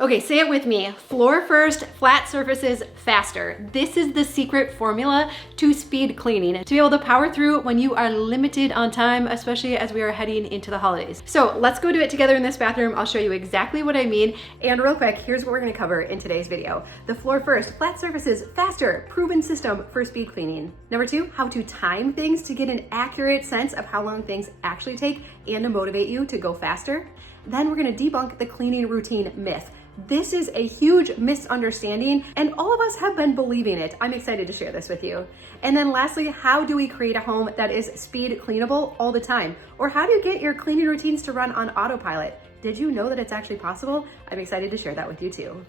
Okay, say it with me. Floor first, flat surfaces faster. This is the secret formula to speed cleaning, to be able to power through when you are limited on time, especially as we are heading into the holidays. So let's go do it together in this bathroom. I'll show you exactly what I mean. And real quick, here's what we're gonna cover in today's video. The floor first, flat surfaces faster, proven system for speed cleaning. Number two, how to time things to get an accurate sense of how long things actually take and to motivate you to go faster. Then we're gonna debunk the cleaning routine myth. This is a huge misunderstanding and all of us have been believing it. I'm excited to share this with you. And then lastly, how do we create a home that is speed cleanable all the time? Or how do you get your cleaning routines to run on autopilot? Did you know that it's actually possible? I'm excited to share that with you too.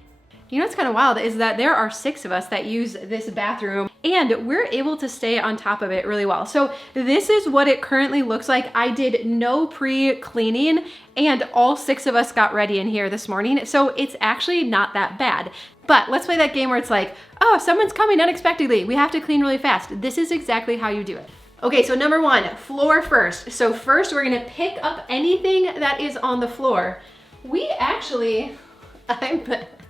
You know what's kind of wild is that there are 6 of us that use this bathroom and we're able to stay on top of it really well. So this is what it currently looks like. I did no pre-cleaning and all 6 of us got ready in here this morning. So it's actually not that bad. But let's play that game where it's like, oh, someone's coming unexpectedly. We have to clean really fast. This is exactly how you do it. Okay, so number 1, floor first. So first we're gonna pick up anything that is on the floor. We actually,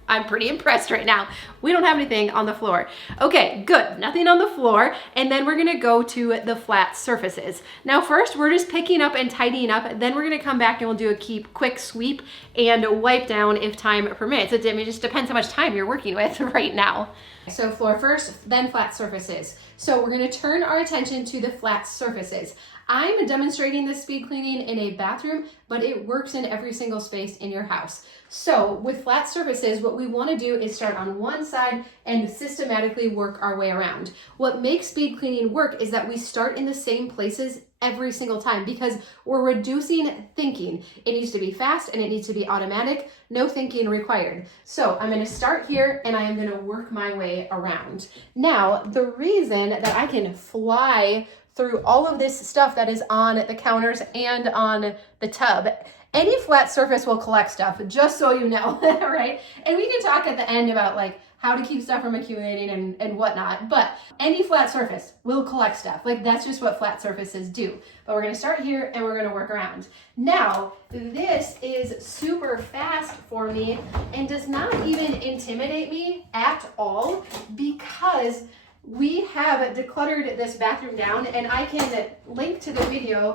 I'm pretty impressed right now. We don't have anything on the floor. Okay, good, nothing on the floor. And then we're gonna go to the flat surfaces. Now first, we're just picking up and tidying up. Then we're gonna come back and we'll do a quick sweep and wipe down if time permits. It just depends how much time you're working with right now. So floor first, then flat surfaces. So we're gonna turn our attention to the flat surfaces. I'm demonstrating this speed cleaning in a bathroom, but it works in every single space in your house. So with flat surfaces, what we want to do is start on one side and systematically work our way around. What makes speed cleaning work is that we start in the same places every single time because we're reducing thinking. It needs to be fast and it needs to be automatic, no thinking required. So I'm going to start here and I am going to work my way around. Now, the reason that I can fly through all of this stuff that is on the counters and on the tub, any flat surface will collect stuff, just so you know, right? And we can talk at the end about like how to keep stuff from accumulating and whatnot, but any flat surface will collect stuff. Like that's just what flat surfaces do. But we're gonna start here and we're gonna work around. Now, this is super fast for me and does not even intimidate me at all because we have decluttered this bathroom down and I can link to the video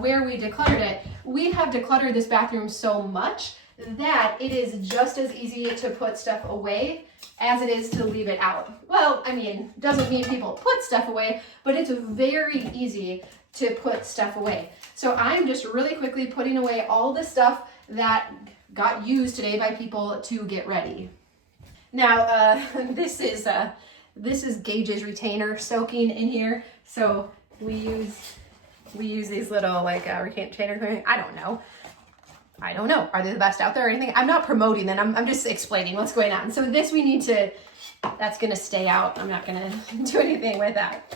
where we decluttered it. We have decluttered this bathroom so much that it is just as easy to put stuff away as it is to leave it out. Well, I mean, doesn't mean people put stuff away, but it's very easy to put stuff away. So I'm just really quickly putting away all the stuff that got used today by people to get ready. Now, this is Gage's retainer soaking in here. So we use these little like retainer thing. I don't know. Are they the best out there or anything? I'm not promoting them. I'm just explaining what's going on. So this we need to, that's gonna stay out. I'm not gonna do anything with that.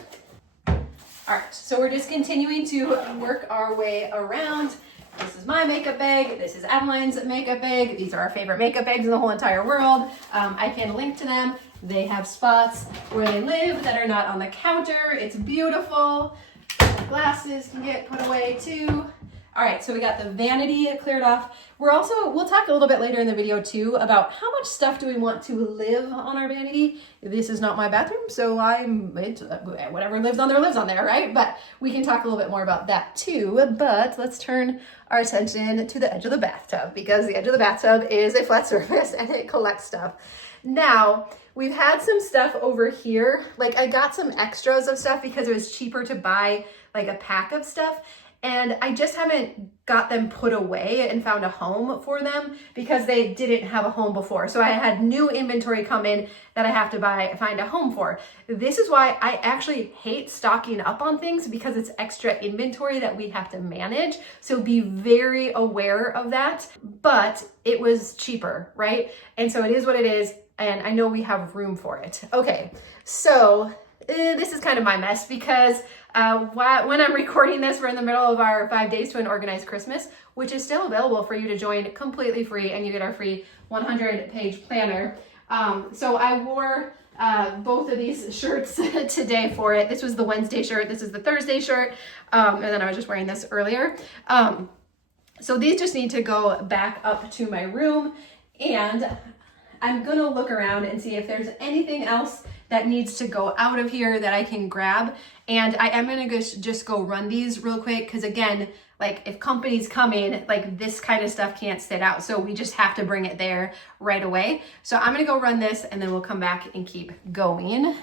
All right, so we're just continuing to work our way around. This is my makeup bag. This is Adeline's makeup bag. These are our favorite makeup bags in the whole entire world. I can link to them. They have spots where they live that are not on the counter. It's beautiful. Glasses can get put away too. All right, so we got the vanity cleared off. We'll talk a little bit later in the video too about how much stuff do we want to live on our vanity. This is not my bathroom, so whatever lives on there, right? But we can talk a little bit more about that too. But let's turn our attention to the edge of the bathtub because the edge of the bathtub is a flat surface and it collects stuff. Now, we've had some stuff over here. Like I got some extras of stuff because it was cheaper to buy like a pack of stuff. And I just haven't got them put away and found a home for them because they didn't have a home before. So I had new inventory come in that I have to find a home for. This is why I actually hate stocking up on things because it's extra inventory that we have to manage. So be very aware of that, but it was cheaper, right? And so it is what it is. And I know we have room for it. Okay, so this is kind of my mess because when I'm recording this, we're in the middle of our 5 days to an organized Christmas, which is still available for you to join completely free, and you get our free 100-page planner. So I wore both of these shirts today for it. This was the Wednesday shirt. This is the Thursday shirt. And then I was just wearing this earlier. So these just need to go back up to my room. And I'm gonna look around and see if there's anything else that needs to go out of here that I can grab. And I am gonna just go run these real quick, because again, like if companies come in, like this kind of stuff can't sit out. So we just have to bring it there right away. So I'm gonna go run this and then we'll come back and keep going.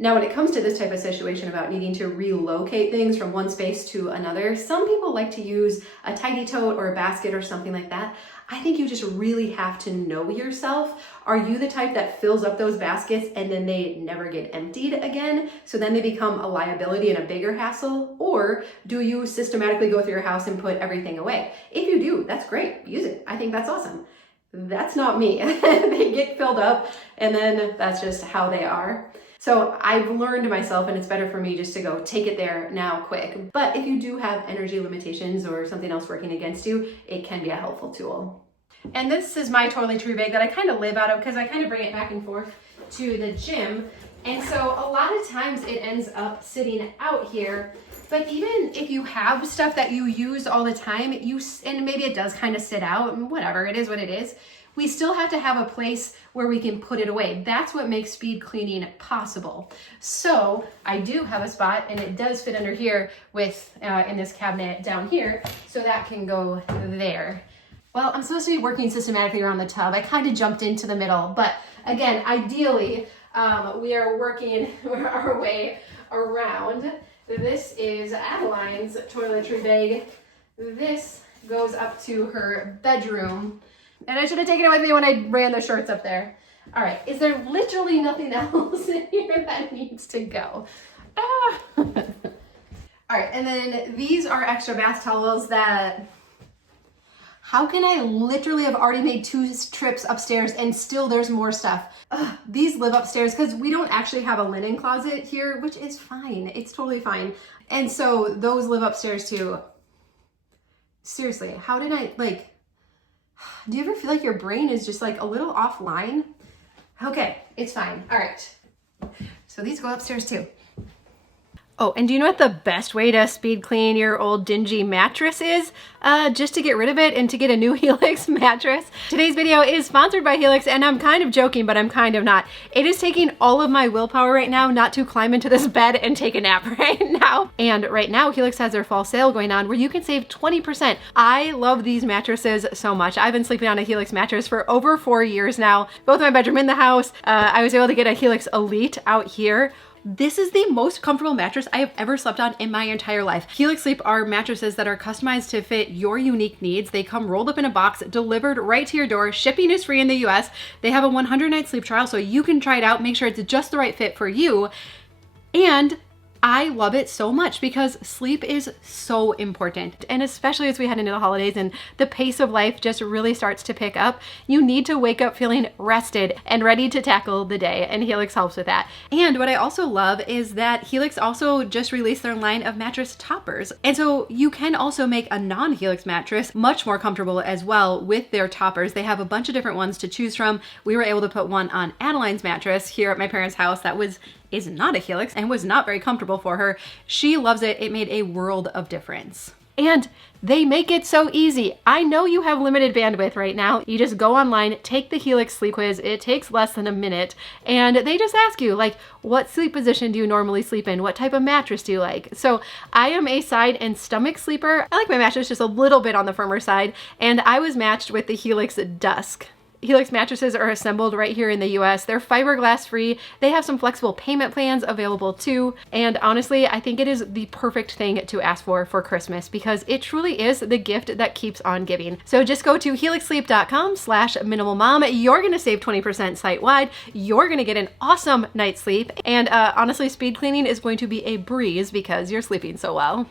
Now, when it comes to this type of situation about needing to relocate things from one space to another, some people like to use a tidy tote or a basket or something like that. I think you just really have to know yourself. Are you the type that fills up those baskets and then they never get emptied again? So then they become a liability and a bigger hassle? Or do you systematically go through your house and put everything away? If you do, that's great. Use it. I think that's awesome. That's not me. They get filled up and then that's just how they are. So I've learned myself, and it's better for me just to go take it there now quick. But if you do have energy limitations or something else working against you, it can be a helpful tool. And this is my toiletry bag that I kind of live out of because I kind of bring it back and forth to the gym. And so a lot of times it ends up sitting out here. But even if you have stuff that you use all the time, and maybe it does kind of sit out, and whatever, it is what it is, we still have to have a place where we can put it away. That's what makes speed cleaning possible. So I do have a spot, and it does fit under here with in this cabinet down here, so that can go there. Well, I'm supposed to be working systematically around the tub. I kind of jumped into the middle, but again, ideally, we are working our way around. This is Adeline's toiletry bag. This goes up to her bedroom. And I should have taken it with me when I ran the shirts up there. All right, is there literally nothing else in here that needs to go? Ah. All right, and then these are extra bath towels that, how can I literally have already made 2 trips upstairs and still there's more stuff? These live upstairs because we don't actually have a linen closet here, which is fine. It's totally fine. And so those live upstairs too. Seriously, how did I, like, do you ever feel like your brain is just like a little offline? Okay, it's fine. All right. So these go upstairs too. Oh, and do you know what the best way to speed clean your old dingy mattress is? Just to get rid of it and to get a new Helix mattress. Today's video is sponsored by Helix, and I'm kind of joking, but I'm kind of not. It is taking all of my willpower right now not to climb into this bed and take a nap right now. And right now, Helix has their fall sale going on where you can save 20%. I love these mattresses so much. I've been sleeping on a Helix mattress for over 4 years now, both my bedroom and the house. I was able to get a Helix Elite out here. This is the most comfortable mattress I have ever slept on in my entire life. Helix Sleep are mattresses that are customized to fit your unique needs. They come rolled up in a box, delivered right to your door. Shipping is free in the US. They have a 100-night sleep trial, so you can try it out, make sure it's just the right fit for you. And I love it so much because sleep is so important. And especially as we head into the holidays and the pace of life just really starts to pick up, you need to wake up feeling rested and ready to tackle the day. And Helix helps with that. And what I also love is that Helix also just released their line of mattress toppers. And so you can also make a non-Helix mattress much more comfortable as well with their toppers. They have a bunch of different ones to choose from. We were able to put one on Adeline's mattress here at my parents' house that is not a Helix and was not very comfortable for her. She loves it. It made a world of difference. And they make it so easy. I know you have limited bandwidth right now. You just go online, take the Helix sleep quiz. It takes less than a minute. And they just ask you, like, what sleep position do you normally sleep in? What type of mattress do you like? So I am a side and stomach sleeper. I like my mattress just a little bit on the firmer side. And I was matched with the Helix Dusk. Helix mattresses are assembled right here in the US. They're fiberglass free. They have some flexible payment plans available too. And honestly, I think it is the perfect thing to ask for Christmas because it truly is the gift that keeps on giving. So just go to helixsleep.com/minimalmom. You're gonna save 20% site-wide. You're gonna get an awesome night's sleep. And honestly, speed cleaning is going to be a breeze because you're sleeping so well.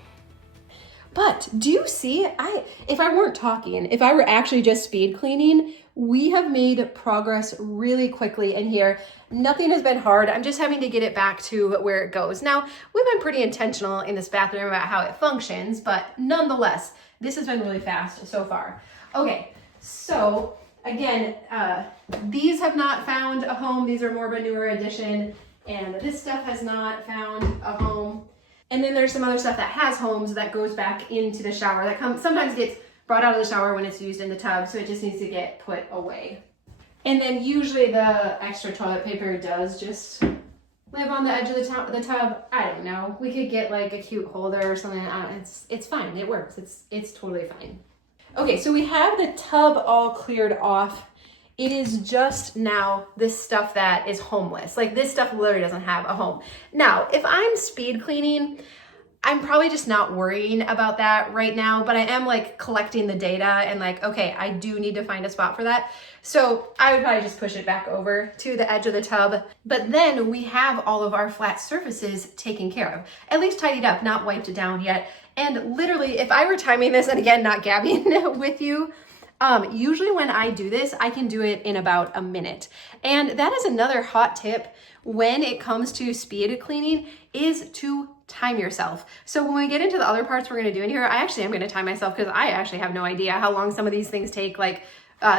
But do you see, if I weren't talking, if I were actually just speed cleaning, we have made progress really quickly in here. Nothing has been hard. I'm just having to get it back to where it goes. Now, we've been pretty intentional in this bathroom about how it functions, but nonetheless, this has been really fast so far. Okay, so again, these have not found a home. These are more of a newer addition, and this stuff has not found a home. And then there's some other stuff that has homes that goes back into the shower that sometimes gets brought out of the shower when it's used in the tub, so it just needs to get put away. And then usually the extra toilet paper does just live on the edge of the tub. I don't know. We could get like a cute holder or something. It's fine. It works. It's totally fine. Okay, so we have the tub all cleared off. It is just now this stuff that is homeless. Like this stuff literally doesn't have a home. Now, if I'm speed cleaning, I'm probably just not worrying about that right now, but I am like collecting the data and like, okay, I do need to find a spot for that. So I would probably just push it back over to the edge of the tub. But then we have all of our flat surfaces taken care of, at least tidied up, not wiped down yet. And literally, if I were timing this, and again, not gabbing with you, usually when I do this, I can do it in about a minute. And that is another hot tip when it comes to speed cleaning, is to time yourself. So when we get into the other parts we're going to do in here, I actually am going to time myself because I actually have no idea how long some of these things take, like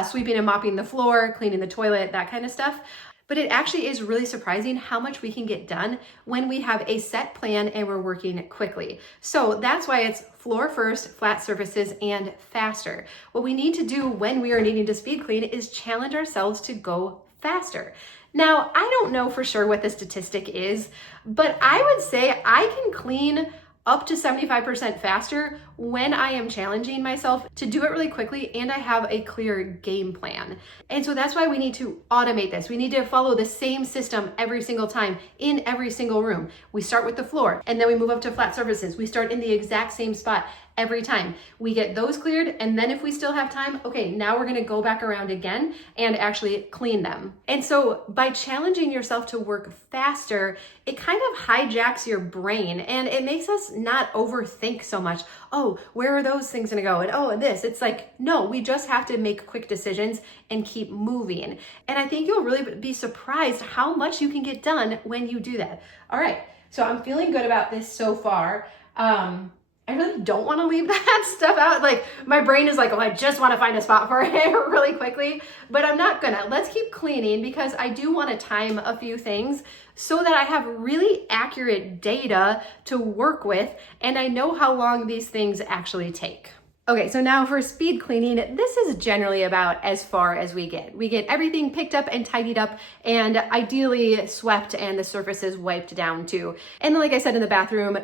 sweeping and mopping the floor, cleaning the toilet, that kind of stuff. But it actually is really surprising how much we can get done when we have a set plan and we're working quickly. So that's why it's floor first, flat surfaces, and faster. What we need to do when we are needing to speed clean is challenge ourselves to go faster. Now, I don't know for sure what the statistic is, but I would say I can clean up to 75% faster when I am challenging myself to do it really quickly and I have a clear game plan. And so that's why we need to automate this. We need to follow the same system every single time in every single room. We start with the floor and then we move up to flat surfaces. We start in the exact same spot every time. We get those cleared, and then if we still have time, okay, now we're gonna go back around again and actually clean them. And so by challenging yourself to work faster, it kind of hijacks your brain and it makes us not overthink so much. Oh, where are those things gonna go? And oh, and this. It's like, no, we just have to make quick decisions and keep moving. And I think you'll really be surprised how much you can get done when you do that. All right, so I'm feeling good about this so far. I really don't want to leave that stuff out. Like my brain is like, oh, I just want to find a spot for it really quickly, but I'm not gonna. Let's keep cleaning because I do want to time a few things so that I have really accurate data to work with and I know how long these things actually take. Okay, so now for speed cleaning, this is generally about as far as we get. We get everything picked up and tidied up and ideally swept and the surfaces wiped down too. And then like I said in the bathroom,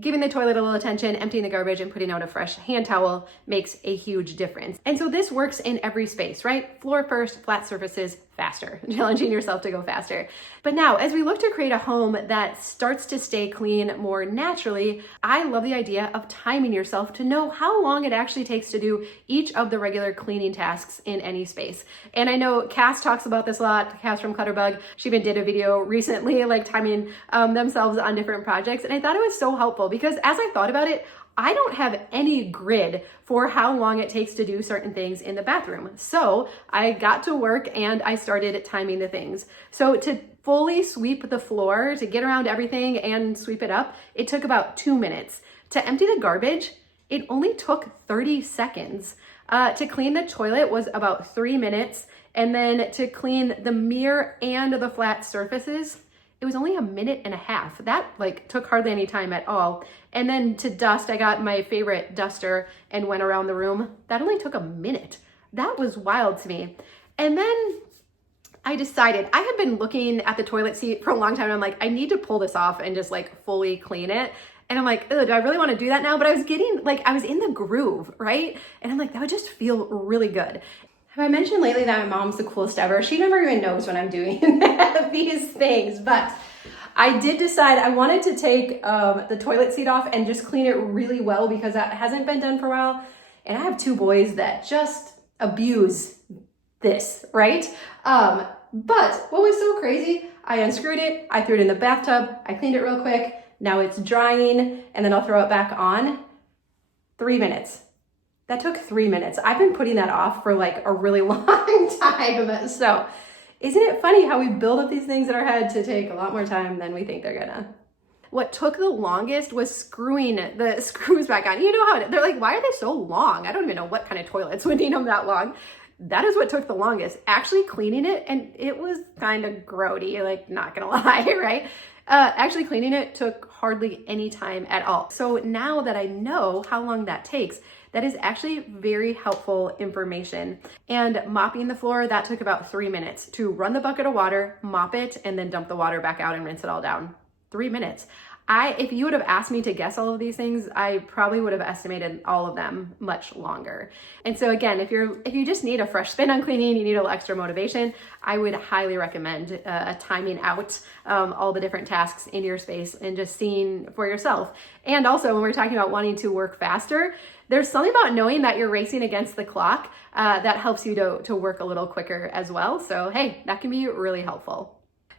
giving the toilet a little attention, emptying the garbage, and putting out a fresh hand towel makes a huge difference. And so this works in every space, right? Floor first, flat surfaces, faster, challenging yourself to go faster. But now, as we look to create a home that starts to stay clean more naturally, I love the idea of timing yourself to know how long it actually takes to do each of the regular cleaning tasks in any space. And I know Cass talks about this a lot, Cass from Clutterbug. She even did a video recently, like timing themselves on different projects. And I thought it was so helpful because as I thought about it, I don't have any grid for how long it takes to do certain things in the bathroom. So I got to work and I started timing the things. So to fully sweep the floor, to get around everything and sweep it up, it took about 2 minutes. To empty the garbage, it only took 30 seconds. To clean the toilet was about 3 minutes. And then to clean the mirror and the flat surfaces, it was only 1.5 minutes. That like took hardly any time at all. And then to dust, I got my favorite duster and went around the room. That only took 1 minute. That was wild to me. And then I decided, I had been looking at the toilet seat for a long time and I'm like, I need to pull this off and just like fully clean it. And I'm like, do I really want to do that now? But I was getting like, I was in the groove, right? And I'm like, that would just feel really good. Have I mentioned lately that my mom's the coolest ever? She never even knows when I'm doing these things, but I did decide I wanted to take the toilet seat off and just clean it really well because that hasn't been done for a while. And I have 2 boys that just abuse this, right? But what was so crazy, I unscrewed it, I threw it in the bathtub, I cleaned it real quick, now it's drying, and then I'll throw it back on. 3 minutes. That took 3 minutes. I've been putting that off for like a really long time. So isn't it funny how we build up these things in our head to take a lot more time than we think they're gonna? What took the longest was screwing the screws back on. You know how they're like, why are they so long? I don't even know what kind of toilets would need them that long. That is what took the longest. Actually cleaning it, and it was kind of grody, like not gonna lie, right? Actually cleaning it took hardly any time at all. So now that I know how long that takes, That is actually very helpful information. And mopping the floor, that took about 3 minutes to run the bucket of water, mop it, and then dump the water back out and rinse it all down. 3 minutes. If you would have asked me to guess all of these things, I probably would have estimated all of them much longer. And so again, if you just need a fresh spin on cleaning, you need a little extra motivation, I would highly recommend timing out all the different tasks in your space and just seeing for yourself. And also when we're talking about wanting to work faster, there's something about knowing that you're racing against the clock that helps you to work a little quicker as well. So hey, that can be really helpful.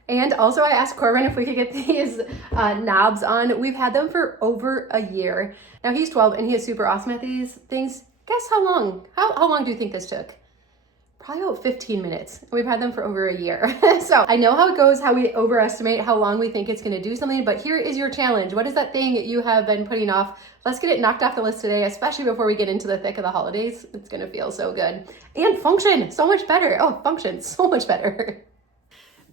And also I asked Corbin if we could get these knobs on. We've had them for over a year. Now he's 12 and he is super awesome at these things. Guess how long? How long do you think this took? Probably about 15 minutes. We've had them for over a year. So I know how it goes, how we overestimate how long we think it's gonna do something, but here is your challenge. What is that thing you have been putting off? Let's get it knocked off the list today, especially before we get into the thick of the holidays. It's gonna feel so good. And function so much better. Oh, function so much better.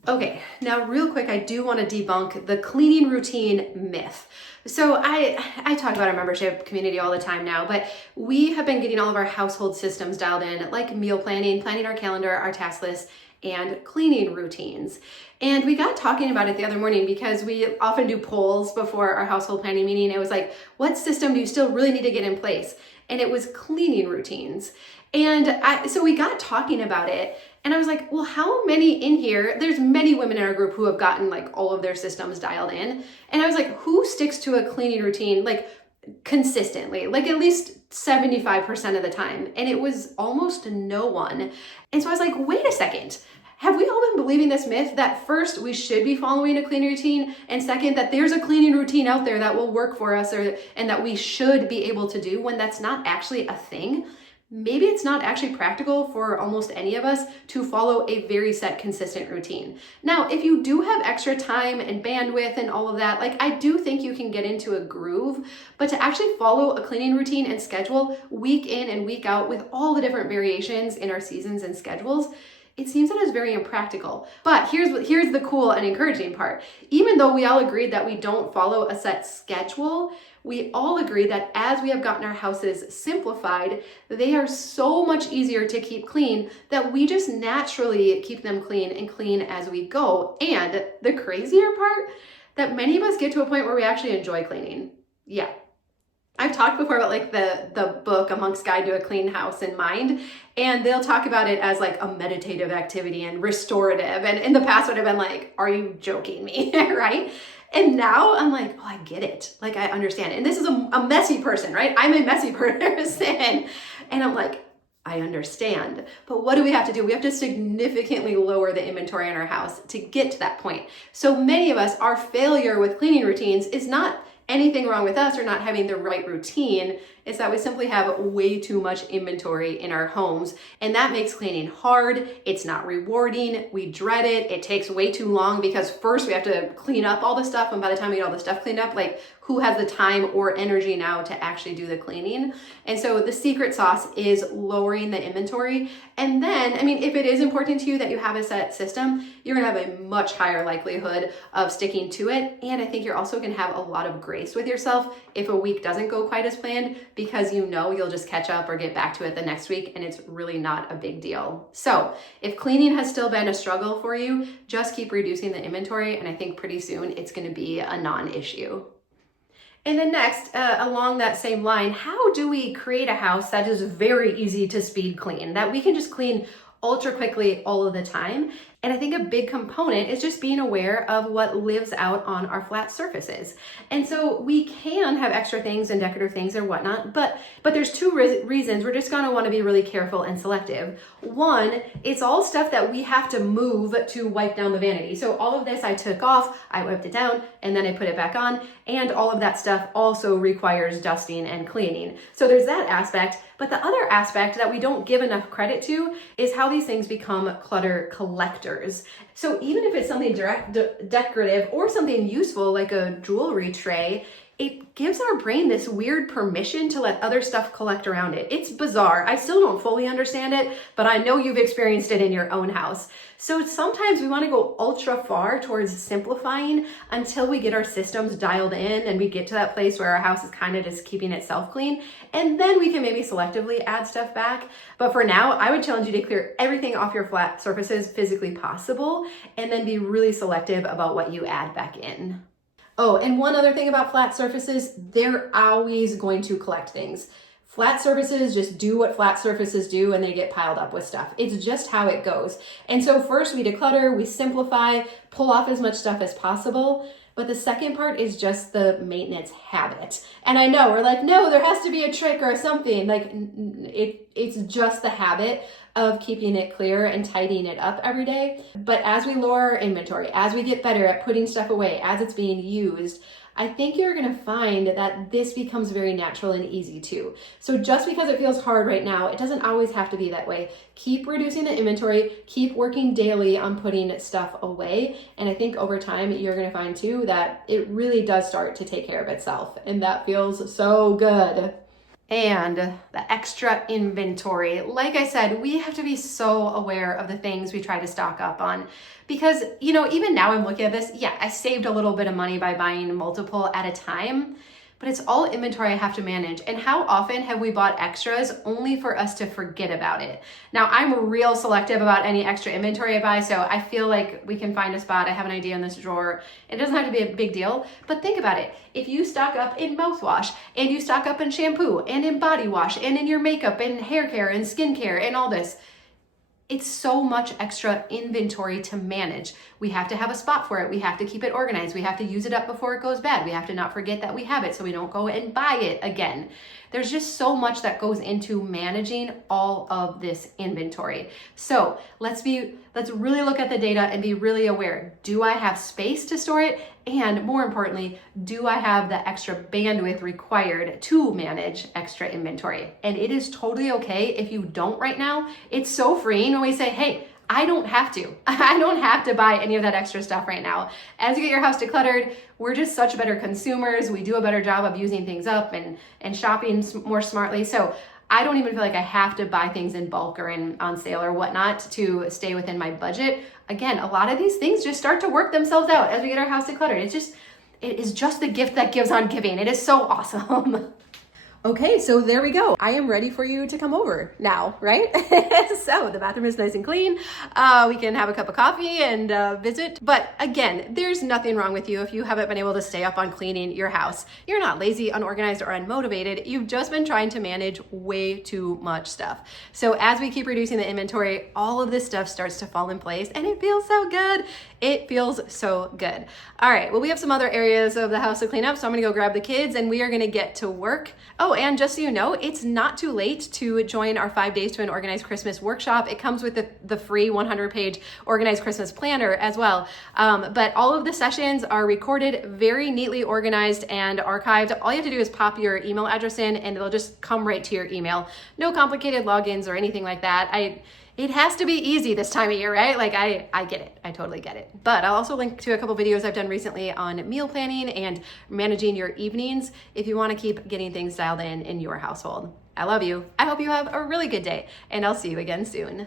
Okay, now real quick, I do want to debunk the cleaning routine myth. So I talk about our membership community all the time now, but we have been getting all of our household systems dialed in, like meal planning, planning our calendar, our task list, and cleaning routines. And we got talking about it the other morning because we often do polls before our household planning meeting. It was like, what system do you still really need to get in place? And it was cleaning routines. And so we got talking about it, and I was like, well, how many in here, there's many women in our group who have gotten like all of their systems dialed in. And I was like, who sticks to a cleaning routine like consistently, like at least 75% of the time? And it was almost no one. And so I was like, wait a second. Have we all been believing this myth that first we should be following a cleaning routine, and second that there's a cleaning routine out there that will work for us and that we should be able to do when that's not actually a thing? Maybe it's not actually practical for almost any of us to follow a very set, consistent routine. Now, if you do have extra time and bandwidth and all of that, like I do think you can get into a groove, but to actually follow a cleaning routine and schedule week in and week out with all the different variations in our seasons and schedules, it seems that is very impractical. But here's the cool and encouraging part. Even though we all agreed that we don't follow a set schedule, we all agree that as we have gotten our houses simplified, they are so much easier to keep clean that we just naturally keep them clean and clean as we go. And the crazier part, that many of us get to a point where we actually enjoy cleaning. Yeah. I've talked before about like the book A Monk's Guide to a Clean House in Mind, and they'll talk about it as like a meditative activity and restorative. And in the past would have been like, are you joking me, right? And now I'm like, oh, I get it. Like I understand. And this is a messy person, right? I'm a messy person. And I'm like, I understand. But what do we have to do? We have to significantly lower the inventory in our house to get to that point. So many of us, our failure with cleaning routines is not anything wrong with us or not having the right routine. It's that we simply have way too much inventory in our homes, and that makes cleaning hard. It's not rewarding. We dread it. It takes way too long because first we have to clean up all the stuff, and by the time we get all the stuff cleaned up, like who has the time or energy now to actually do the cleaning? And so the secret sauce is lowering the inventory. And then, I mean, if it is important to you that you have a set system, you're gonna have a much higher likelihood of sticking to it. And I think you're also gonna have a lot of grace with yourself if a week doesn't go quite as planned, because you know you'll just catch up or get back to it the next week, and it's really not a big deal. So if cleaning has still been a struggle for you, just keep reducing the inventory, and I think pretty soon it's gonna be a non-issue. And then next, along that same line, how do we create a house that is very easy to speed clean, that we can just clean ultra quickly all of the time? And I think a big component is just being aware of what lives out on our flat surfaces. And so we can have extra things and decorative things or whatnot, but there's two reasons we're just gonna wanna be really careful and selective. One, it's all stuff that we have to move to wipe down the vanity. So all of this I took off, I wiped it down, and then I put it back on, and all of that stuff also requires dusting and cleaning. So there's that aspect. But the other aspect that we don't give enough credit to is how these things become clutter collectors. So even if it's something decorative or something useful like a jewelry tray, it gives our brain this weird permission to let other stuff collect around it. It's bizarre. I still don't fully understand it, but I know you've experienced it in your own house. So sometimes we want to go ultra far towards simplifying until we get our systems dialed in and we get to that place where our house is kind of just keeping itself clean. And then we can maybe selectively add stuff back. But for now, I would challenge you to clear everything off your flat surfaces physically possible, and then be really selective about what you add back in. Oh, and one other thing about flat surfaces, they're always going to collect things. Flat surfaces just do what flat surfaces do, and they get piled up with stuff. It's just how it goes. And so first we declutter, we simplify, pull off as much stuff as possible. But the second part is just the maintenance habit. And I know we're like, no, there has to be a trick or something. Like it's just the habit of keeping it clear and tidying it up every day. But as we lower our inventory, as we get better at putting stuff away, as it's being used, I think you're gonna find that this becomes very natural and easy too. So just because it feels hard right now, it doesn't always have to be that way. Keep reducing the inventory, keep working daily on putting stuff away. And I think over time, you're gonna find too that it really does start to take care of itself. And that feels so good. And the extra inventory. Like I said, we have to be so aware of the things we try to stock up on, because, you know, even now I'm looking at this, yeah, I saved a little bit of money by buying multiple at a time, but it's all inventory I have to manage. And how often have we bought extras only for us to forget about it? Now, I'm real selective about any extra inventory I buy, so I feel like we can find a spot. I have an idea in this drawer. It doesn't have to be a big deal, but think about it. If you stock up in mouthwash, and you stock up in shampoo, and in body wash, and in your makeup, and hair care, and skincare, and all this, it's so much extra inventory to manage. We have to have a spot for it. We have to keep it organized. We have to use it up before it goes bad. We have to not forget that we have it so we don't go and buy it again. There's just so much that goes into managing all of this inventory. So let's really look at the data and be really aware. Do I have space to store it? And more importantly, do I have the extra bandwidth required to manage extra inventory? And it is totally okay if you don't right now. It's so freeing when we say, hey, I don't have to. I don't have to buy any of that extra stuff right now. As you get your house decluttered, we're just such better consumers. We do a better job of using things up and shopping more smartly. So I don't even feel like I have to buy things in bulk or on sale or whatnot to stay within my budget. Again, a lot of these things just start to work themselves out as we get our house decluttered. It is just the gift that gives on giving. It is so awesome. Okay, so there we go. I am ready for you to come over now, right? So the bathroom is nice and clean. We can have a cup of coffee and visit. But again, there's nothing wrong with you if you haven't been able to stay up on cleaning your house. You're not lazy, unorganized, or unmotivated. You've just been trying to manage way too much stuff. So as we keep reducing the inventory, all of this stuff starts to fall in place, and it feels so good. It feels so good. All right, well, we have some other areas of the house to clean up, so I'm gonna go grab the kids and we are gonna get to work. Oh, and just so you know, it's not too late to join our 5 Days to an Organized Christmas workshop. It comes with the free 100-page Organized Christmas planner as well. But all of the sessions are recorded, very neatly organized and archived. All you have to do is pop your email address in and it'll just come right to your email. No complicated logins or anything like that. It has to be easy this time of year, right? Like I get it, I totally get it. But I'll also link to a couple videos I've done recently on meal planning and managing your evenings if you wanna keep getting things dialed in your household. I love you. I hope you have a really good day, and I'll see you again soon.